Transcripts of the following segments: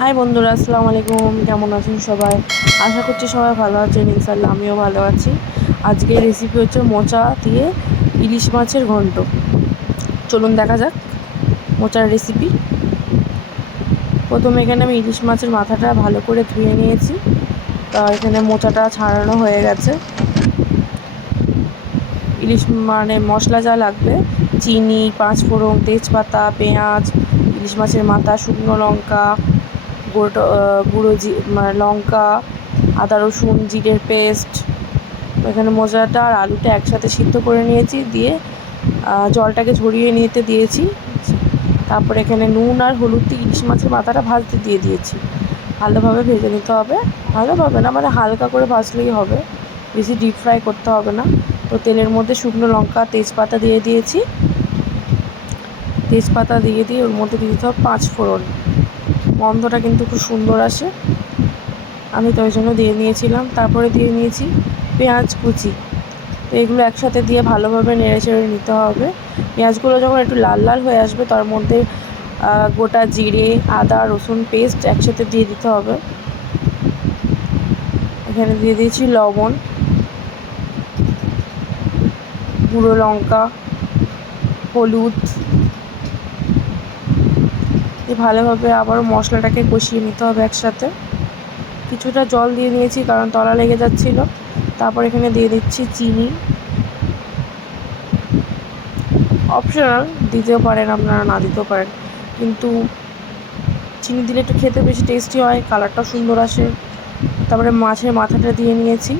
High বন্ধুরা, আসসালামু আলাইকুম। কেমন আছেন সবাই? আশা করছি সবাই ভালো আছেন ইনশাল্লাহ আমিও ভালো আছি। আজকে রেসিপি হচ্ছে মোচা দিয়ে ইলিশ মাছের ঘন্ট। চলুন দেখা যাক মোচার রেসিপি প্রথমে এখানে আমি ইলিশ মাছের মাথাটা ভালো করে ধুয়ে নিয়েছি। তা এখানে মোচাটা ছাড়ানো হয়ে গেছে। ইলিশ মানে মশলা যা লাগবে চিনি, পাঁচফোড়ন, তেজপাতা, পেঁয়াজ, ইলিশ মাছের মাথা, শুকনো লঙ্কা, গোটা গুঁড়ো জি লঙ্কা, আদা, রসুন, জিরের পেস্ট। এখানে মোজাটা আর আলুটা একসাথে সিদ্ধ করে নিয়েছি, দিয়ে জলটাকে ঝরিয়ে নিতে দিয়েছি। তারপরে এখানে নুন আর হলুদ দিয়ে ইলিশ মাছের মাথাটা ভাজতে দিয়ে দিয়েছি। ভালোভাবে ভেজে নিতে হবে। ভালোভাবে না মানে হালকা করে ভাজলেই হবে। বেশি ডিপ ফ্রাই করতে হবে না। তো তেলের মধ্যে শুকনো লঙ্কা, তেজপাতা দিয়ে দিয়েছি। তেজপাতা দিয়ে দিয়ে ওর মধ্যে দিয়ে দিতে হবে পাঁচ ফোড়ন। গন্ধটা কিন্তু খুব সুন্দর আসে। আমি তো ওই জন্য দিয়ে নিয়েছিলাম। তারপরে দিয়ে নিয়েছি পেঁয়াজ কুচি। তো এগুলো একসাথে দিয়ে ভালোভাবে নেড়ে চেড়ে নিতে হবে। পেঁয়াজগুলো যখন একটু লাল লাল হয়ে আসবে, তার মধ্যে গোটা জিরে, আদা, রসুন পেস্ট একসাথে দিয়ে দিতে হবে। এখানে দিয়ে দিয়েছি লবণ, গুঁড়ো লঙ্কা, হলুদ ভালোভাবে আবারও মশলাটাকে কষিয়ে নিতে হবে একসাথে। কিছুটা জল দিয়ে নিয়েছি কারণ তলা লেগে যাচ্ছিল। তারপর এখানে দিয়ে দিচ্ছি চিনি। অপশনাল দিতেও পারেন আপনারা, না দিতেও পারেন। কিন্তু চিনি দিলে একটু খেতে বেশি টেস্টি হয় কালারটাও সুন্দর আসে। তারপরে মাছের মাথাটা দিয়ে নিয়েছি।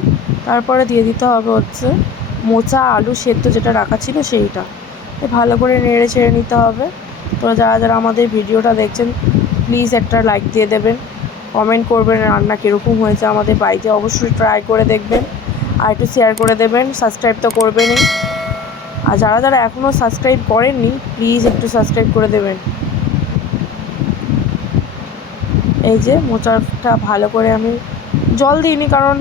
তারপরে দিয়ে দিতে হবে হচ্ছে মোচা আলু সেদ্ধ যেটা রাখা ছিল সেইটা। ভালো করে নেড়ে ছেড়ে নিতে হবে। তো যারা যারা আমাদের ভিডিওটা দেখছেন প্লিজ একটা লাইক দিয়ে দেবেন। কমেন্ট করবেন রান্না কীরকম হয়েছে আমাদের বাড়িতে অবশ্যই ট্রাই করে দেখবেন। আর একটু শেয়ার করে দেবেন সাবস্ক্রাইব তো করবেনই। আর যারা যারা এখনও সাবস্ক্রাইব করেননি প্লিজ একটু সাবস্ক্রাইব করে দেবেন। এই যে মোচাটা ভালো করে আমি জল দিইনি, কারণ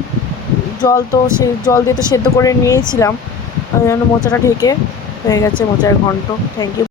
জল তো সে, জল দিয়ে তো সেদ্ধ করে নিয়েছিলাম। ওই জন্য মোচাটা ঢেকে হয়ে গেছে মোচার ঘন্ট। Thank you